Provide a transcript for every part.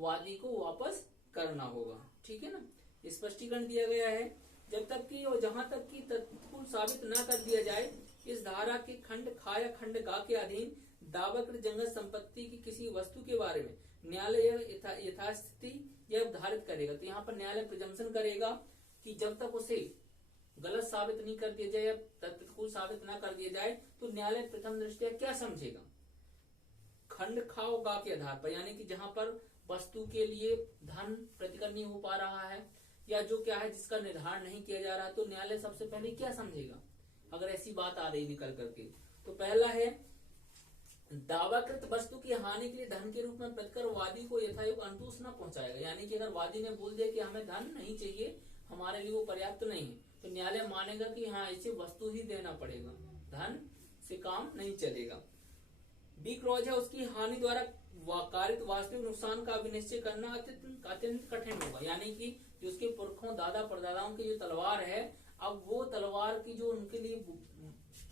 वादी को वापस करना होगा। ठीक है ना, स्पष्टीकरण दिया गया है। जब तक कि और जहां तक कि तत्पुरुष साबित न कर दिया जाए इस धारा के खंड खा या खंड गा के अधीन दावाकृत जंगल संपत्ति की किसी वस्तु के बारे में न्यायालय यथास्थिति यह धारित करेगा। तो यहाँ पर न्यायालय प्रिजम्पशन करेगा कि जब तक उसे गलत साबित नहीं कर दिया जाए या प्रतिकूल साबित न कर दिया जाए तो न्यायालय प्रथम दृष्टया क्या समझेगा, खंड खाओ गा के आधार पर, यानी कि जहां पर वस्तु के लिए धन प्रतिकर नहीं हो पा रहा है या जो क्या है जिसका निर्धारण नहीं किया जा रहा, तो न्यायालय सबसे पहले क्या समझेगा अगर ऐसी बात आ रही निकल करके। तो पहला है दावाकृत वस्तु की हानि के लिए धन के रूप में प्रतिकर वादी को यथायोग्य अंतुष न पहुंचाएगा। यानी कि अगर वादी ने बोल दिया कि हमें धन नहीं चाहिए, हमारे लिए वो पर्याप्त नहीं है, तो न्यायालय मानेगा कि हाँ इसे वस्तु ही देना पड़ेगा, धन से काम नहीं चलेगा। बी क्लॉज है उसकी हानि द्वारा कारित वास्तविक नुकसान का विनिश्चय करना अत्यंत कठिन होगा। यानी कि जो उसके पुरखों दादा परदादाओं की जो तलवार है, अब वो तलवार की जो उनके लिए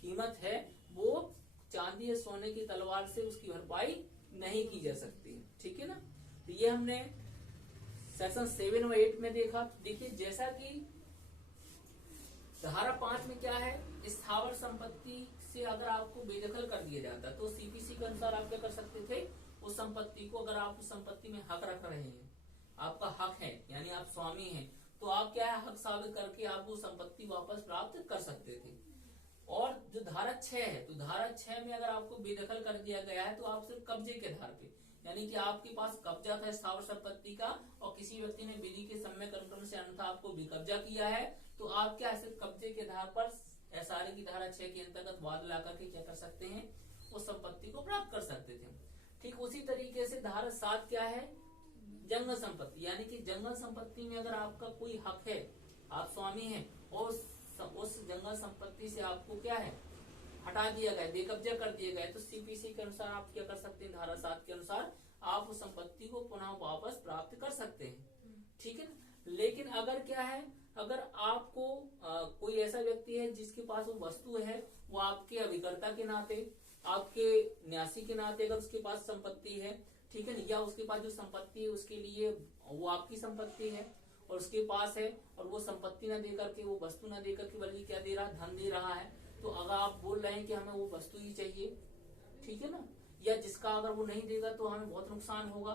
कीमत है वो चांदी या सोने की तलवार से उसकी भरपाई नहीं की जा सकती। ठीक है ना, तो ये हमने सेक्शन 7 और 8 में देखा। देखिए जैसा कि धारा 5 में क्या है, स्थावर संपत्ति से अगर आपको बेदखल कर दिया जाता तो सीपीसी के अनुसार आप क्या कर सकते थे, उस संपत्ति को, अगर आप उस संपत्ति में हक रख रहे हैं, आपका हक है यानी आप स्वामी हैं, तो आप क्या है हक साबित करके आप वो संपत्ति वापस प्राप्त कर सकते थे। और जो धारा 6 है, तो धारा 6 में अगर आपको बेदखल कर दिया गया है तो आप सिर्फ कब्जे के आधार पे, यानी कि आपके पास कब्जा था स्थावर संपत्ति का और किसी व्यक्ति ने विधि के सम्यक अनुक्रम से अन्यथा आपको भी कब्जा किया है, तो आप क्या सिर्फ कब्जे के आधार पर एसआरए की धारा 6 के अंतर्गत वाद लाकर के क्या कर सकते हैं, उस संपत्ति को प्राप्त कर सकते थे। ठीक उसी तरीके से धारा 7 क्या है, जंगल संपत्ति, यानी कि जंगल संपत्ति में अगर आपका कोई हक है, आप स्वामी हैं और उस जंगल संपत्ति से आपको क्या है हटा दिया गया, बेकब्जा कर दिया गया, तो सीपीसी के अनुसार आप क्या कर सकते हैं, धारा 7 के अनुसार आप उस संपत्ति को पुनः वापस प्राप्त कर सकते हैं। ठीक है ना, लेकिन अगर क्या है, अगर आपको कोई ऐसा व्यक्ति है जिसके पास वो वस्तु है, वो आपके अभिकर्ता के नाते, आपके न्यासी के नाते अगर उसके पास संपत्ति है, ठीक है ना, या उसके पास जो संपत्ति है उसके लिए वो आपकी संपत्ति है और उसके पास है और वो संपत्ति न देकर के, वो वस्तु न देकर के बल्कि क्या दे रहा है, धन दे रहा है, तो अगर आप बोल रहे हैं कि हमें वो वस्तु ही चाहिए, ठीक है ना, या जिसका अगर वो नहीं देगा तो हमें बहुत नुकसान होगा,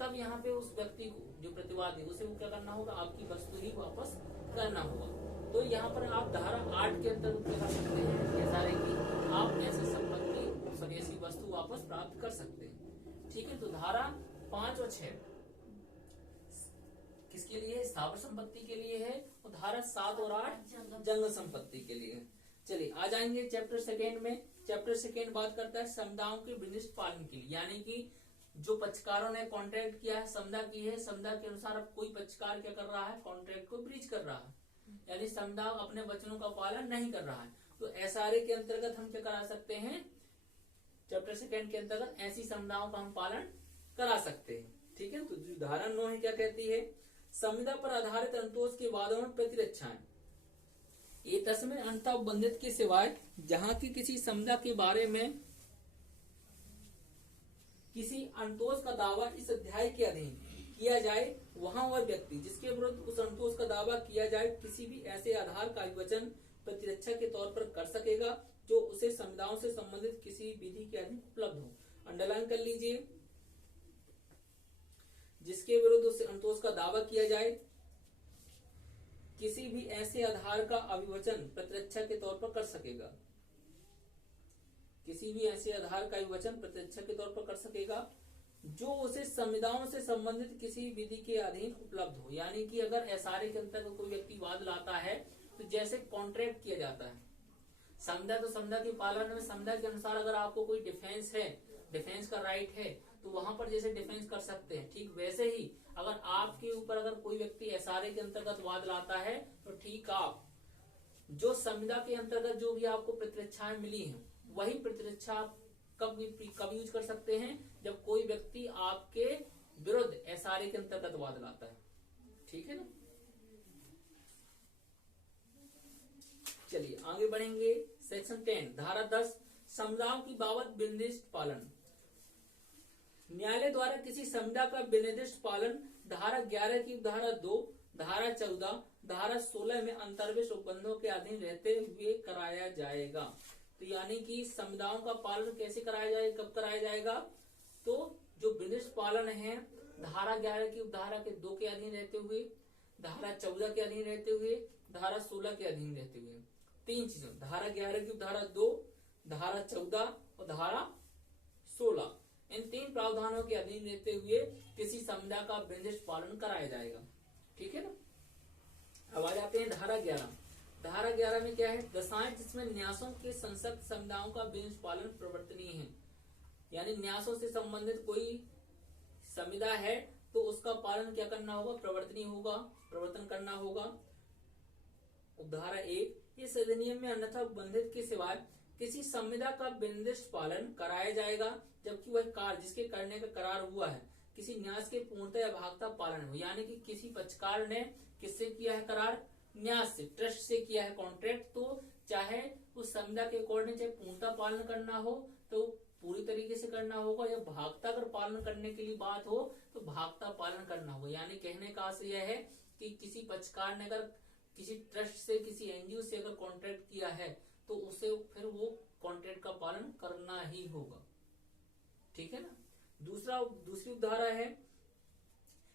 तब यहाँ पे उस व्यक्ति को जो प्रतिवादी उसे वो क्या करना होगा, आपकी वस्तु ही वापस करना होगा। तो यहाँ पर आप धारा 8 के अंतर्गत क्या कर सकते हैं, ये सारे की आप ऐसी संपत्ति सॉरी ऐसी वस्तु वापस प्राप्त कर सकते हैं। ठीक है, तो धारा 5 और 6 किसके लिए है, स्थावर संपत्ति के लिए है, और धारा 7 और 8 जंगल संपत्ति के लिए है। चलिए आ जाएंगे चैप्टर 2 में। चैप्टर 2 बात करता है समुदायों के विनिष्ट पालन के लिए, यानी कि जो पक्षकारों ने कॉन्ट्रैक्ट किया है, समुदा की है, समुदा के अनुसार अब कोई पक्षकार क्या कर रहा है, कॉन्ट्रैक्ट को ब्रीच कर रहा है, यानी समुदा अपने वचनों का पालन नहीं कर रहा है, तो एसआरए के अंतर्गत हम क्या करा सकते हैं, चैप्टर 2 के अंतर्गत ऐसी समुदायों का हम पालन करा सकते हैं। ठीक है, तो जो धारा 9 है क्या कहती है, संविदा पर आधारित अंतोष के वादों में प्रतिरक्षाएं ये तस्में अंतः बंधित के सिवाय जहां की किसी समुदा के बारे में किसी अंतोष का दावा इस अध्याय के अधीन किया जाए, वहां वह व्यक्ति जिसके विरुद्ध उस अंतोष का दावा किया जाए किसी भी ऐसे आधार का विवचन प्रतिरक्षा के तौर पर कर सकेगा जो उसे समुदायों से संबंधित किसी विधि के अधीन उपलब्ध हो। अंडरलाइन कर लीजिए, जिसके विरुद्ध उस अंतोष का दावा किया जाए किसी भी ऐसे आधार का अभिवचन प्रतिरक्षा के तौर पर कर सकेगा, किसी भी ऐसे आधार का विवचन प्रतिरक्षा के तौर पर कर सकेगा जो उसे संविदाओं से संबंधित किसी विधि के अधीन उपलब्ध हो। यानी कि अगर एसआरए के अंतर्गत कोई व्यक्ति वाद लाता है तो जैसे कॉन्ट्रैक्ट किया जाता है, समुदा तो समुदा के पालन में समुदा के अनुसार अगर आपको कोई डिफेंस है, डिफेंस का राइट है, तो वहां पर जैसे डिफेंस कर सकते हैं, ठीक वैसे ही अगर आपके ऊपर अगर कोई व्यक्ति एसआरए के अंतर्गत वाद लाता है तो ठीक आप जो संविदा के अंतर्गत जो भी आपको प्रतिरक्षाएं मिली हैं वही प्रतिरक्षा कब यूज कर सकते हैं, जब कोई व्यक्ति आपके विरुद्ध एसआरए के अंतर्गत वाद लाता है। ठीक है ना, चलिए आगे बढ़ेंगे। सेक्शन 10 धारा 10 समुदायों की बाबत विनिर्दिष्ट पालन। न्यायालय द्वारा किसी संविदा का विनिर्दिष्ट पालन धारा 11 की धारा 2, धारा 14, धारा 16 में अंतर्विष्ट उपबंधों के अधीन रहते हुए कराया जाएगा। तो यानी कि संविदाओं का पालन कैसे कराया जाएगा, कब कराया जाएगा? तो जो विनिर्दिष्ट पालन है धारा 11 की धारा के 2 के अधीन रहते हुए, धारा 14 के अधीन रहते हुए, धारा 16 के अधीन रहते हुए, 3 चीजों, धारा 11 की धारा 2, धारा 14 और धारा 16, इन 3 प्रावधानों के अधीन रहते हुए किसी संविदा का विनिर्दिष्ट पालन कराया जाएगा। ठीक है ना। अब आ जाते हैं धारा 11। धारा 11 में क्या है? दशाएं जिसमें न्यासों के संसक्त संविदाओं का विनिर्दिष्ट पालन प्रवर्तनीय है। यानी न्यासों से संबंधित कोई संविदा है तो उसका पालन क्या करना होगा? प्रवर्तनीय होगा, प्रवर्तन करना होगा। धारा 1, इस अधिनियम में अन्यथा उपबंधित के सिवाय किसी संविदा का विनिर्दिष्ट पालन कराया जाएगा जबकि वह कार्य जिसके करने का करार हुआ है किसी न्यास के पूर्णतः या भागता पालन हो। यानी कि किसी पक्षकार ने किससे किया है करार? न्यास से, ट्रस्ट से किया है कॉन्ट्रैक्ट, तो चाहे उस संविदा के अकॉर्डिंग चाहे पूर्णतः पालन करना हो तो पूरी तरीके से करना होगा, या भागता अगर पालन करने के लिए बात हो तो भागता पालन करना होगा। यानी कहने का आशय यह है कि किसी पक्षकार ने अगर किसी ट्रस्ट से, किसी एनजीओ से अगर कॉन्ट्रैक्ट किया है तो उसे फिर वो कॉन्ट्रैक्ट का पालन करना ही होगा। ठीक है ना। दूसरी धारा है,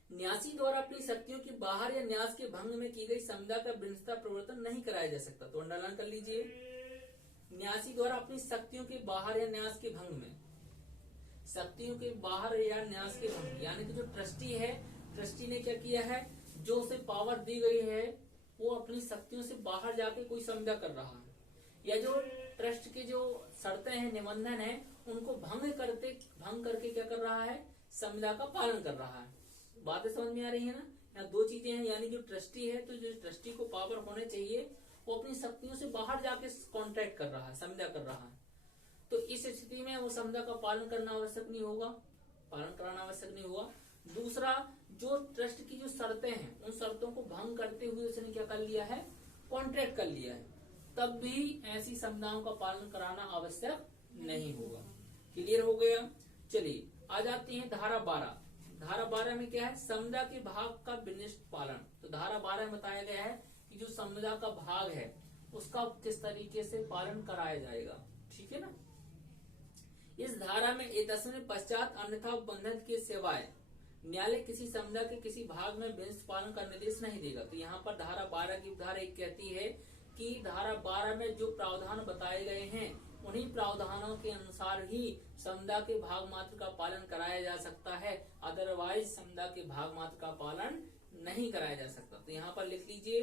न्यासी द्वारा अपनी शक्तियों के बाहर या न्यास के भंग में की गई संविदा का विनिर्दिष्ट प्रवर्तन नहीं कराया जा सकता। तो अंडरलाइन कर लीजिए, न्यासी द्वारा अपनी शक्तियों के बाहर या न्यास के भंग में, शक्तियों के बाहर या न्यास के भंग, यानी कि जो ट्रस्टी है, ट्रस्टी ने क्या किया है, जो उसे पावर दी गई है वो अपनी शक्तियों से बाहर जाके कोई संविदा कर रहा है, या जो ट्रस्ट के जो शर्तें हैं, निबंधन है, उनको भंग करके क्या कर रहा है? संविदा का पालन कर रहा है। बातें समझ में आ रही है ना। यहाँ 2 चीजें हैं, यानी जो ट्रस्टी है तो जो ट्रस्टी को पावर होने चाहिए वो अपनी शक्तियों से बाहर जाके कॉन्ट्रैक्ट कर रहा है, संविदा कर रहा है, तो इस स्थिति में वो संविदा का पालन करना आवश्यक नहीं होगा, पालन कराना आवश्यक नहीं होगा। दूसरा, जो ट्रस्ट की जो शर्तें हैं उन शर्तों को भंग करते हुए उसने क्या कर लिया है? कॉन्ट्रैक्ट कर लिया है, तब भी ऐसी संविदाओं का पालन कराना आवश्यक नहीं होगा। क्लियर हो गया। चलिए आ जाते हैं धारा 12। धारा 12 में क्या है? संविदा के भाग का विनिर्दिष्ट पालन। तो धारा 12 में बताया गया है कि जो संविदा का भाग है उसका किस तरीके से पालन कराया जाएगा। ठीक है ना। इस धारा में एतस्मिन् पश्चात अन्यथा उपबंधन के सिवाय न्यायालय किसी संविदा के किसी भाग में विनिर्दिष्ट पालन का निर्देश नहीं देगा। तो यहाँ पर धारा 12 की धारा 1 कहती है कि धारा 12 में जो प्रावधान बताए गए हैं उन्हीं प्रावधानों के अनुसार ही संविदा के भाग मात्र का पालन कराया जा सकता है, अदरवाइज संविदा के भाग मात्र का पालन नहीं कराया जा सकता। तो यहाँ पर लिख लीजिए,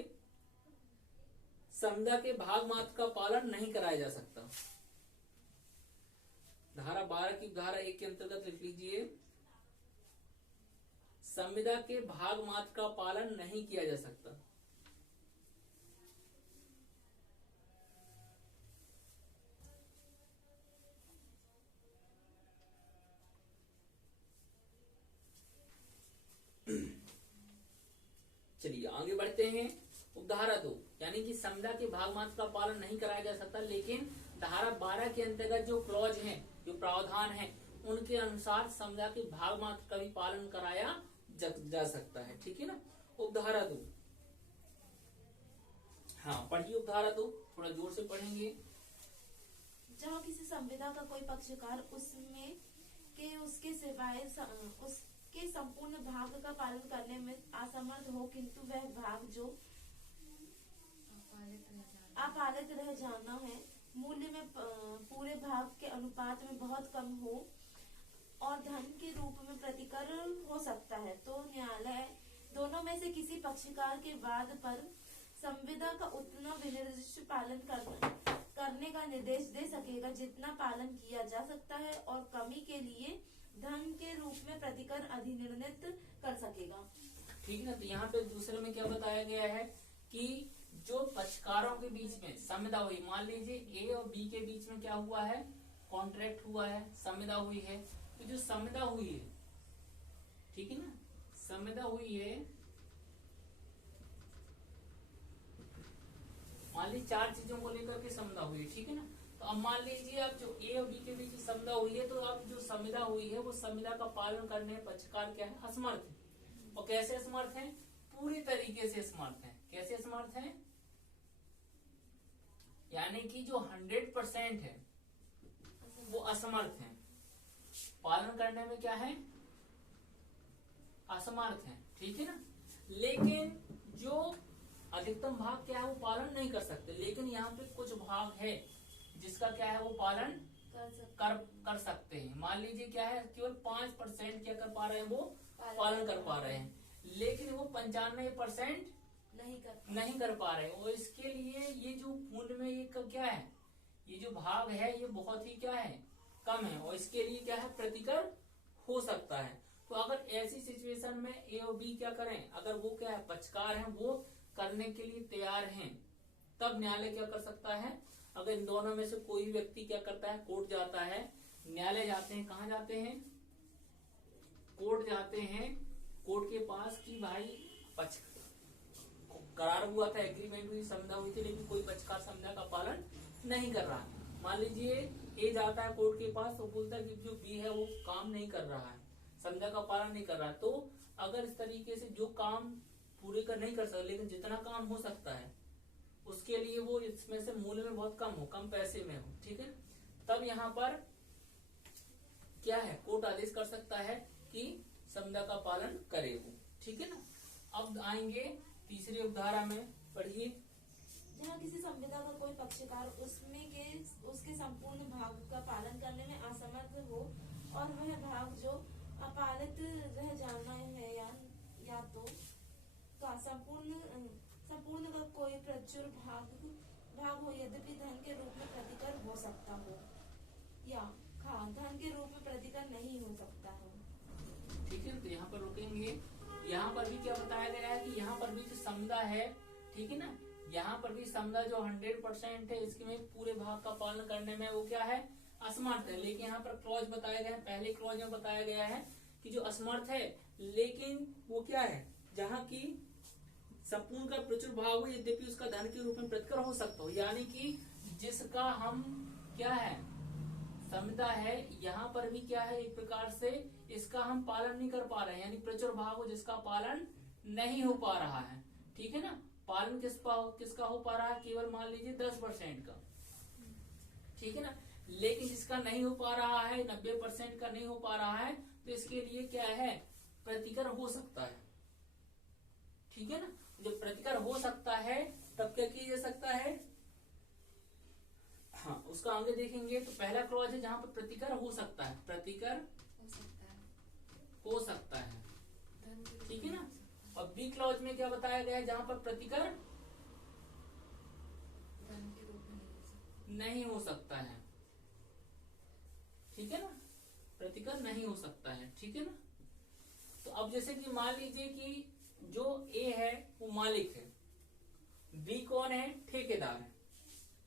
संविदा के भाग मात्र का पालन नहीं कराया जा सकता। धारा 12 की धारा 1 के अंतर्गत लिख लीजिए, संविदा के भाग मात्र का पालन नहीं किया जा सकता। चलिए आगे बढ़ते हैं। उपधारा 2, यानी कि संविदा के भाग मात्र का पालन नहीं कराया जा सकता, लेकिन धारा 12 के अंतर्गत जो क्लॉज हैं, जो प्रावधान हैं, उनके अनुसार संविदा के भाग मात्र का भी पालन कराया जा सकता है। ठीक है ना। उपधारा 2, हाँ पढ़िए उपधारा 2, थोड़ा जोर से पढ़ेंगे। जहाँ किसी संविदा का कोई पक्षकार उसमें के उसके सिवाय उसके संपूर्ण भाग का पालन करने में असमर्थ हो, किंतु वह भाग जो अपालित रह जाना है मूल्य में पूरे भाग के अनुपात में बहुत कम हो और धन के रूप में प्रतिकर हो सकता है, तो न्यायालय दोनों में से किसी पक्षकार के वाद पर संविदा का उतना विनिर्दिष्ट पालन करने का निर्देश दे सकेगा जितना पालन किया जा सकता है, और कमी के लिए धन के रूप में प्रतिकर अधिनिर्णित कर सकेगा। ठीक है ना। तो यहाँ पे दूसरे में क्या बताया गया है कि जो पक्षकारों के बीच में संविदा हुई, मान लीजिए ए और बी के बीच में क्या हुआ है? कॉन्ट्रैक्ट हुआ है, संविदा हुई है। तो जो संविदा हुई है, ठीक है ना, संविदा हुई है, मान लीजिए 4 चीजों को लेकर के संविदा हुई है, ठीक है ना। तो अब मान लीजिए अब जो ए और बी के बीच संविदा हुई है, तो अब जो संविदा हुई है वो संविदा का पालन करने में पक्षकार क्या है, असमर्थ है। और कैसे असमर्थ है, पूरी तरीके से असमर्थ है। कैसे असमर्थ है, यानी कि जो 100% है वो असमर्थ है, पालन करने में क्या है, असमर्थ है। ठीक है ना। लेकिन जो अधिकतम भाग क्या है वो पालन नहीं कर सकते, लेकिन यहाँ पे कुछ भाग है जिसका क्या है वो पालन कर सकते हैं। मान लीजिए क्या है, केवल 5% क्या कर पा रहे हैं, वो पालन कर पा रहे हैं, लेकिन वो 95% नहीं कर पा रहे। और इसके लिए ये जो पूर्ण में ये क्या है, ये जो भाग है ये बहुत ही क्या है, कम है, और इसके लिए क्या है, प्रतिकर हो सकता है। तो अगर ऐसी सिचुएशन में ए और बी क्या करें, अगर वो क्या है, पक्षकार हैं, वो करने के लिए तैयार हैं, तब न्यायालय क्या कर सकता है, अगर इन दोनों में से कोई व्यक्ति क्या करता है, कोर्ट जाता है, न्यायालय जाते हैं, कहाँ जाते हैं, कोर्ट जाते हैं, कोर्ट के पास कि भाई पक्ष करार हुआ था, एग्रीमेंट हुई, संविदा हुई थी, लेकिन कोई पक्षकार संविदा का पालन नहीं कर रहा। मान लीजिए ए जाता है कोर्ट के पास, तो बोलता है कि जो बी है वो काम नहीं कर रहा है, संविदा का पालन नहीं कर रहा। तो अगर इस तरीके से जो काम पूरे का नहीं कर सकता, लेकिन जितना काम हो सकता है उसके लिए वो इसमें से मूल्य में बहुत कम हो, कम पैसे में हो, ठीक है, तब यहाँ पर क्या है, कोर्ट आदेश कर सकता है कि संविदा का पालन करे वो। ठीक है ना। अब आएंगे तीसरी उपधारा में, पढ़िए। जहाँ किसी संविदा का कोई पक्षकार उसके संपूर्ण भाग का पालन करने में असमर्थ हो और वह भाग जो अपालित रह जाना है या तो का संपूर्ण का कोई प्रचुर भाग हो, यद्यपि धन के रूप में प्रतिकर हो सकता हो, या धन के रूप में प्रतिकर नहीं हो सकता हो। ठीक है, तो यहाँ पर रुकेंगे। यहाँ पर भी क्या बताया गया है कि यहाँ पर भी जो संविदा है, ठीक है ना, यहाँ पर भी संविदा जो 100% है, इसके में पूरे भाग का पालन करने में वो क्या है, असमर्थ है। लेकिन यहाँ पर क्लॉज बताया गया है, पहले क्लॉज में बताया गया है कि जो असमर्थ है, लेकिन वो क्या है, जहाँ की संपूर्ण का प्रचुर भाग हो, यद्यपि उसका धन के रूप में प्रतिकर हो सकता हो, यानी कि जिसका हम क्या है, संविदा है, यहाँ पर भी क्या है, एक प्रकार से इसका हम पालन नहीं कर पा रहे हैं, यानी प्रचुर भाग हो जिसका पालन नहीं हो पा रहा है। ठीक है ना। पालन किसका हो पा रहा है, केवल मान लीजिए 10% का, ठीक है ना, लेकिन जिसका नहीं हो पा रहा है, 90% का नहीं हो पा रहा है, तो इसके लिए क्या है, प्रतिकर हो सकता है। ठीक है ना। जब प्रतिकर हो सकता है तब क्या किया जा सकता है, हाँ उसका आगे देखेंगे। तो पहला क्लॉज है जहाँ पर प्रतिकर हो सकता है, प्रतिकर हो सकता है, ठीक है ना। और बी क्लॉज में क्या बताया गया है, जहाँ पर प्रतिकर नहीं हो सकता है, ठीक है ना, प्रतिकर नहीं हो सकता है। ठीक है ना। तो अब जैसे कि मान लीजिए कि जो ए है वो मालिक है, बी कौन है, ठेकेदार है,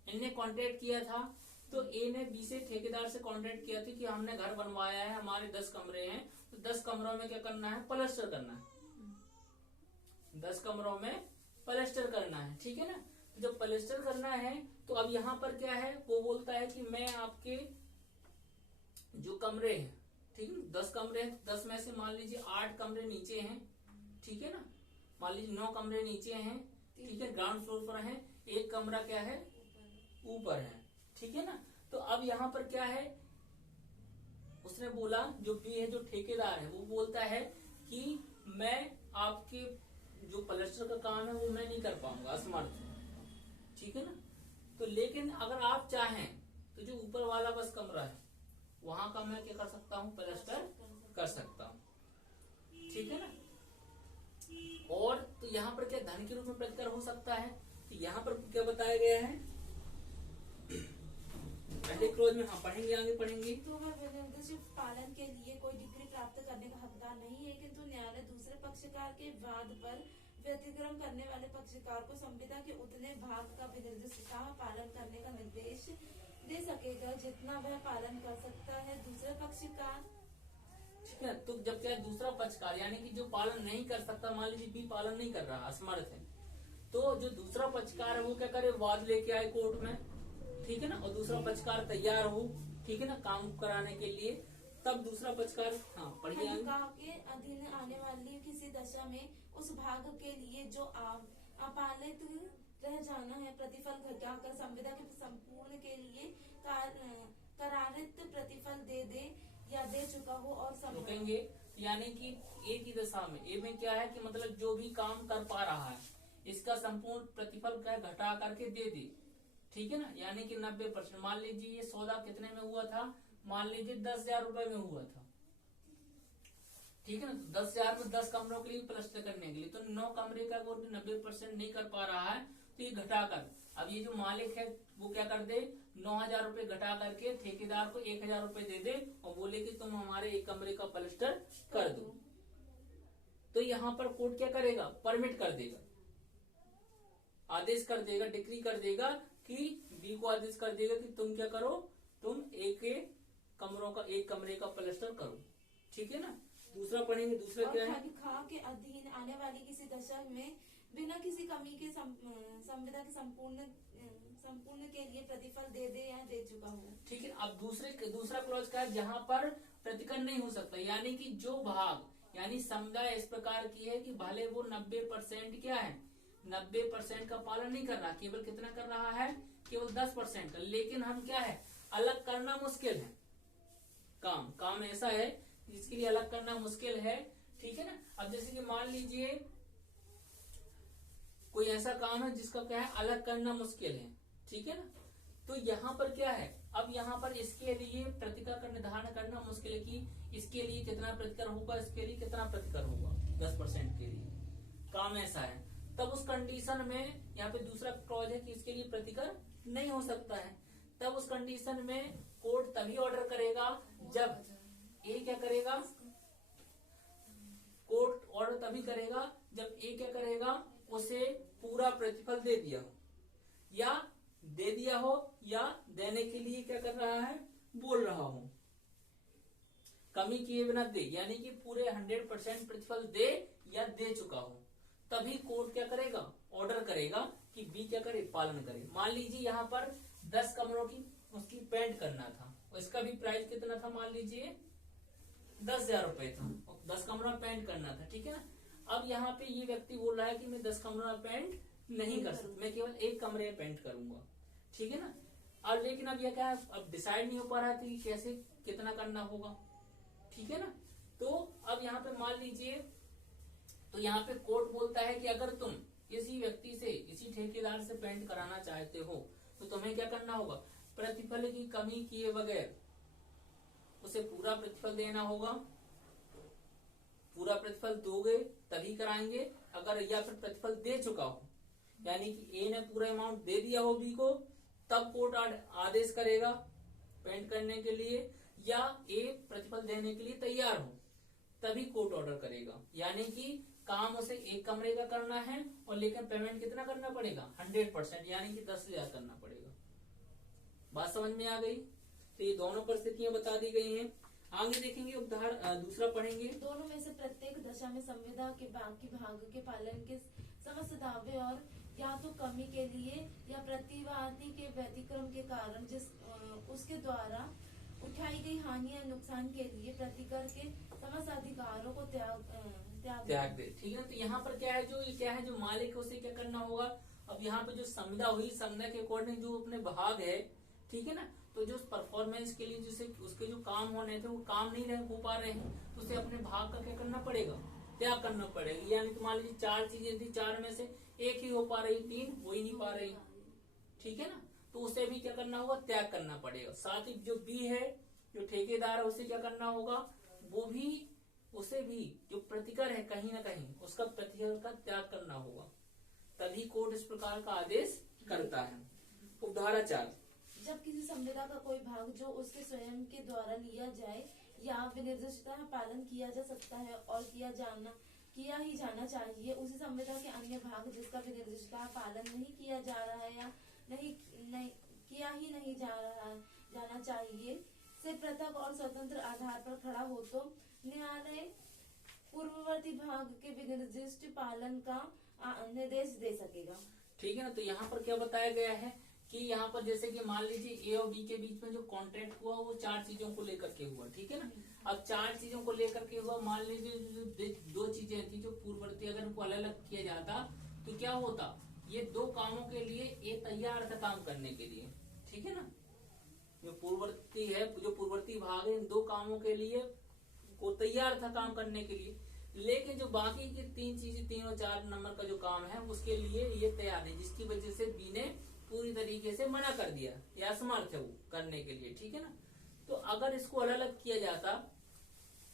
इनने कॉन्ट्रैक्ट किया था। तो ए ने बी से, ठेकेदार से कॉन्ट्रैक्ट किया था कि हमने घर बनवाया है, हमारे 10 कमरे हैं, तो 10 कमरों में क्या करना है, प्लास्टर करना है, 10 कमरों में प्लास्टर करना है। ठीक है ना। तो जब प्लास्टर करना है तो अब यहाँ पर क्या है, वो बोलता है कि मैं आपके जो कमरे हैं, ठीक है, 10 कमरे हैं, 10 में से मान लीजिए 8 कमरे नीचे हैं, ठीक है ना, मान लीजिए 9 कमरे नीचे हैं, ठीक है, ग्राउंड फ्लोर पर हैं, एक कमरा क्या है, ऊपर है। ठीक है ना। तो अब यहाँ पर क्या है, उसने बोला, जो बी है, जो ठेकेदार है, वो बोलता है कि मैं आपके जो प्लास्टर का काम है वो मैं नहीं कर पाऊंगा, असमर्थ। ठीक है ना। तो लेकिन अगर आप चाहें तो जो ऊपर वाला बस कमरा है वहां का मैं क्या कर सकता हूँ, प्लास्टर कर सकता हूँ। ठीक है ना। और तो यहाँ पर क्या धन के रूप में प्रतिकर हो सकता है, तो यहाँ पर क्या बताया गया है, पहले क्लोज में, हाँ पढ़ेंगे, आगे पढ़ेंगे। तो वह विनिर्देश पालन के लिए कोई डिग्री प्राप्त करने का हकदार नहीं है, किंतु न्यायालय दूसरे पक्षकार के वाद पर व्यतिक्रम करने वाले पक्षकार को संविदा के उतने भाग का विनिर्देशतः पालन करने का निर्देश दे सकेगा जितना वह पालन कर सकता है। दूसरे पक्षकार, ठीक है, तो जब क्या दूसरा पक्षकार यानी कि जो पालन नहीं कर सकता, मान लीजिए बी पालन नहीं कर रहा, असमर्थ है, तो जो दूसरा पक्षकार है वो क्या करे, वाद लेके आए कोर्ट में ठीक है ना, और दूसरा पक्षकार तैयार हो, ठीक है ना, काम कराने के लिए, तब दूसरा पक्षकार, हाँ पढ़िए आगे। हनिका के अधीन आने वाली किसी दशा में उस भाग के लिए जो अपालित रह जाना है प्रतिफल घटाकर संविदा के संपूर्ण के लिए करारित प्रतिफल दे या दे चुका हो और रुकेंगे, यानी कि ए की दशा में, ए में क्या है कि मतलब जो भी काम कर पा रहा है इसका संपूर्ण प्रतिफल क्या घटा करके दे दे, ठीक है ना, यानी कि 90%। मान लीजिए ये सौदा कितने में हुआ था, मान लीजिए 10,000 रुपए में हुआ था, ठीक है ना, तो 10,000 में 10 कमरों के लिए प्लस्तर करने के लिए, तो 9 कमरे का वो 90% नहीं कर पा रहा है, तो ये घटाकर, अब ये जो मालिक है वो क्या कर दे, 9,000 रुपए घटा करके ठेकेदार को 1,000 रुपए दे दे और बोले कि तुम हमारे एक कमरे का प्लस्तर कर दो। तो यहाँ पर कोर्ट क्या करेगा, परमिट कर देगा, आदेश कर देगा, डिक्री कर देगा कि बी को आदेश कर देगा कि तुम क्या करो, तुम एक कमरे का प्लस्तर करो, ठीक है ना। दूसरा पढ़ेंगे, दूसरा क्या है, खा के अधीन आने वाली किसी दशा में बिना किसी कमी के संविदा के संपूर्ण के लिए प्रतिफल दे या दे चुका हो, ठीक है। अब दूसरा क्लॉज का है जहाँ पर प्रतिकर नहीं हो सकता, यानी कि जो भाग, यानी संविदा इस प्रकार की है कि भले वो 90% क्या है, 90% का पालन नहीं कर रहा, केवल कितना कर रहा है, केवल 10% का, लेकिन हम क्या है, अलग करना मुश्किल है, काम ऐसा है जिसके लिए अलग करना मुश्किल है, ठीक है ना। अब जैसे कि मान लीजिए कोई ऐसा काम है जिसका क्या है, अलग करना मुश्किल है, ठीक है ना, तो यहाँ पर क्या है, अब यहाँ पर इसके लिए प्रतिकर का निर्धारण करना मुश्किल है कि इसके लिए कितना प्रतिकर होगा, इसके लिए कितना प्रतिकर होगा, 10% के लिए काम ऐसा है, तब उस कंडीशन में यहाँ पे दूसरा क्लॉज है कि इसके लिए प्रतिकर नहीं हो सकता है, तब उस कंडीशन में कोर्ट तभी ऑर्डर करेगा जब ए क्या करेगा, कोर्ट ऑर्डर तभी करेगा जब ए क्या करेगा, उसे पूरा प्रतिफल दे दिया हो, या देने के लिए क्या कर रहा है, बोल रहा हो, कमी किए बिना दे, यानी कि पूरे 100% प्रतिफल दे या दे चुका हो, तभी कोर्ट क्या करेगा, ऑर्डर करेगा कि बी क्या करे, पालन करे। मान लीजिए यहाँ पर 10 कमरों की उसकी पेंट करना था, इसका भी प्राइस कितना था, मान लीजिए 10,000 रुपए था, 10 कमरा पेंट करना था, ठीक है ना। अब यहाँ पे ये व्यक्ति बोल रहा है कि मैं 10 कमरा पेंट नहीं कर सकता, मैं केवल एक कमरे में पेंट करूंगा, ठीक है ना। और लेकिन अब यह क्या है, अब डिसाइड नहीं हो पा रहा था कि कैसे कितना करना होगा, ठीक है ना। तो अब यहाँ पे मान लीजिए, तो यहाँ पे कोर्ट बोलता है कि अगर तुम किसी व्यक्ति से, किसी ठेकेदार से पेंट कराना चाहते हो तो तुम्हें क्या करना होगा, प्रतिफल की कमी किए बगैर उसे पूरा प्रतिफल देना होगा, पूरा प्रतिफल दोगे तभी कराएंगे, अगर या फिर प्रतिफल दे चुका हो, यानी कि ए ने पूरा अमाउंट दे दिया हो बी को, तब कोर्ट आदेश करेगा पेंट करने के लिए, या ए प्रतिफल देने के लिए तैयार हो तभी कोर्ट ऑर्डर करेगा, यानी कि काम उसे एक कमरे का करना है और लेकिन पेमेंट कितना करना पड़ेगा, 100%, यानी कि 10,000 करना पड़ेगा। बात समझ में आ गई। तो ये दोनों परिस्थितियां बता दी गई हैं। आगे देखेंगे उदाहरण, दूसरा पढ़ेंगे, दोनों में से प्रत्येक दशा में संविदा के बाकी भाग के पालन के समस्त दावे और या तो कमी के लिए या प्रतिवादी के व्यतिक्रम के कारण उसके द्वारा उठाई गई हानि या नुकसान के लिए प्रतिकर के समस्त अधिकारों को त्याग दे, ठीक है। तो यहाँ पर क्या है, जो मालिक है उसे क्या करना होगा। अब यहाँ पे जो संविदा हुई, संविदा के अकॉर्डिंग जो अपने भाग है, ठीक है ना, तो जो परफॉर्मेंस के लिए जिसे उसके जो काम होने थे वो काम नहीं हो पा रहे हैं, तो उसे अपने भाग का क्या करना पड़ेगा, त्याग करना पड़ेगा। यानी तो मान लीजिए 4 चीजें थी, 4 में से एक ही हो पा रही, 3 हो ही नहीं पा रही, ठीक है ना, तो उसे भी क्या करना होगा, त्याग करना पड़ेगा। साथ ही जो बी है, जो ठेकेदार है, उसे क्या करना होगा, वो भी, उसे भी जो प्रतिकर है कहीं ना कहीं उसका प्रतिकर का त्याग करना होगा, तभी कोर्ट इस प्रकार का आदेश करता है। उपधारा 4, जब किसी संविदा का कोई भाग जो उसके स्वयं के द्वारा लिया जाए या विनिर्दिष्टता पालन किया जा सकता है और किया ही जाना चाहिए, उसी संविदा के अन्य भाग जिसका विनिर्दिष्टता पालन नहीं किया जा रहा है या नहीं किया ही नहीं जाना चाहिए से पृथक और स्वतंत्र आधार पर खड़ा हो, तो न्यायालय पूर्ववर्ती भाग के विनिर्दिष्ट पालन का निर्देश दे सकेगा, ठीक है ना। तो यहाँ पर क्या बताया गया है कि यहाँ पर जैसे कि मान लीजिए ए और बी के बीच में जो कॉन्ट्रैक्ट हुआ वो 4 चीजों को लेकर के हुआ, ठीक है ना। अब 4 चीजों को लेकर के हुआ, मान लीजिए जो 2 चीजें थी जो पूर्ववर्ती, अगर इनको अलग अलग किया जाता तो क्या होता, ये 2 कामों के लिए ये तैयार था काम करने के लिए, ठीक है ना। जो पूर्ववर्ती है, जो पूर्ववर्ती भाग है, इन 2 कामों के लिए वो तैयार था काम करने के लिए, लेकिन जो बाकी की 3 चीजें, 3 और 4 नंबर का जो काम है उसके लिए ये तैयार नहीं, जिसकी वजह से बी ने पूरी तरीके से मना कर दिया या असमर्थ है वो करने के लिए, ठीक है ना। तो अगर इसको अलग अलग किया जाता,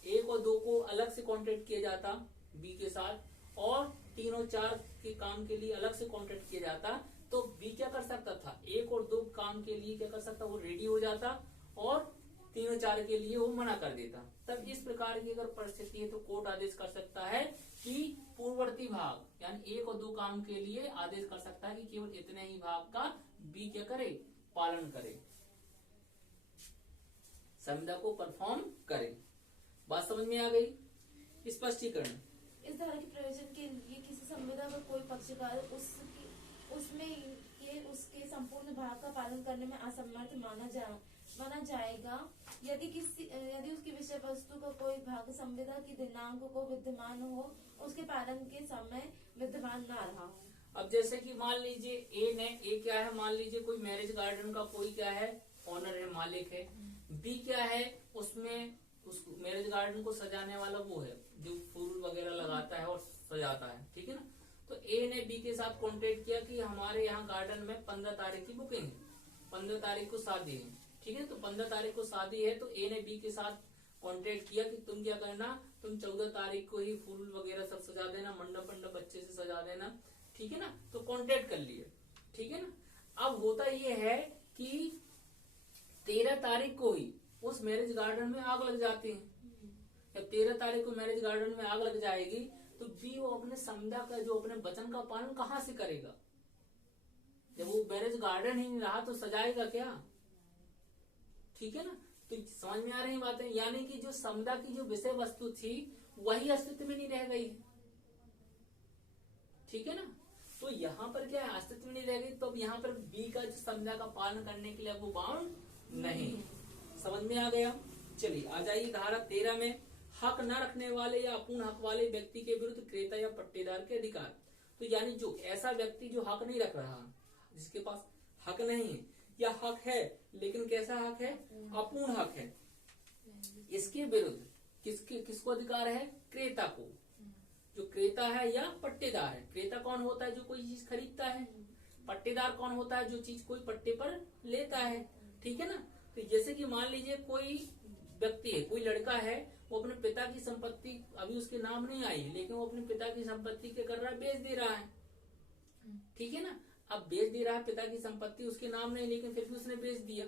1 और 2 को अलग से कॉन्ट्रैक्ट किया जाता बी के साथ, और 3 और 4 के काम के लिए अलग से कॉन्ट्रैक्ट किया जाता, तो बी क्या कर सकता था, 1 और 2 काम के लिए क्या कर सकता, वो रेडी हो जाता, और 3 और 4 के लिए वो मना कर देता। तब इस प्रकार की अगर परिस्थिति है तो कोर्ट आदेश कर सकता है कि पूर्ववर्ती भाग यानी 1 और 2 काम के लिए आदेश कर सकता है कि केवल इतने ही भाग का बी क्या करे, पालन करे, संविदा को परफॉर्म करे। बात समझ में आ गई। स्पष्टीकरण, इस धारा के प्रयोजन के लिए किसी संविदा का कोई पक्षकार उसके संपूर्ण भाग का पालन करने में असमर्थ माना जाएगा यदि उसकी विषय वस्तु का कोई भाग संविदा की दिनांक को विद्यमान हो, उसके पालन के समय विद्यमान न रहा हो। अब जैसे कि मान लीजिए ए क्या है, मान लीजिए कोई मैरिज गार्डन का कोई क्या है, ऑनर है, मालिक है। बी क्या है, उसमें उस मैरिज गार्डन को सजाने वाला वो है जो फूल वगैरह लगाता है और सजाता है, ठीक है ना। तो ए ने बी के साथ कॉन्टेक्ट किया कि हमारे यहाँ गार्डन में 15 तारीख की बुकिंग है, 15 तारीख को शादी है, ठीक है। तो 15 तारीख को शादी है, तो ए ने बी के साथ कॉन्टेक्ट किया कि तुम क्या करना, तुम 14 तारीख को ही फूल वगैरह सब सजा देना, मंडप अच्छे से सजा देना, ठीक है ना। तो कॉन्टेक्ट कर लिए, ठीक है ना। अब होता ये है कि 13 तारीख को ही उस मैरिज गार्डन में आग लग जाती है। जब 13 तारीख को मैरिज गार्डन में आग लग जाएगी तो बी वो अपने संविदा का जो अपने वचन का पालन कहाँ से करेगा, जब वो मैरिज गार्डन ही नहीं रहा तो सजाएगा क्या, ठीक है ना। तो समझ में आ रही बातें, यानी कि जो संविदा की जो विषय वस्तु थी वही अस्तित्व में नहीं रह गई, ठीक है ना। तो यहाँ पर क्या है, अस्तित्व में नहीं रह गई, तो अब यहाँ पर बी का जो संविदा का पालन करने के लिए वो बाउंड नहीं। समझ में आ गया। चलिए आ जाइए धारा 13 में, हक न रखने वाले या अपूर्ण हक वाले व्यक्ति के विरुद्ध क्रेता या पट्टेदार के अधिकार। तो यानी जो ऐसा व्यक्ति जो हक नहीं रख रहा, जिसके पास हक नहीं है या हक है लेकिन कैसा हक है, अपूर्ण हक है, इसके विरुद्ध किसको अधिकार है, क्रेता को। जो क्रेता है या पट्टेदार है, क्रेता कौन होता है जो कोई चीज खरीदता है, पट्टेदार कौन होता है जो चीज कोई पट्टे पर लेता है, ठीक है ना। तो जैसे कि मान लीजिए कोई व्यक्ति है, कोई लड़का है, वो अपने पिता की संपत्ति अभी उसके नाम नहीं आई लेकिन वो अपने पिता की संपत्ति क्या कर रहा है, बेच दे रहा है, ठीक है ना। अब बेच दे रहा है, पिता की संपत्ति उसके नाम नहीं लेकिन फिर भी उसने बेच दिया,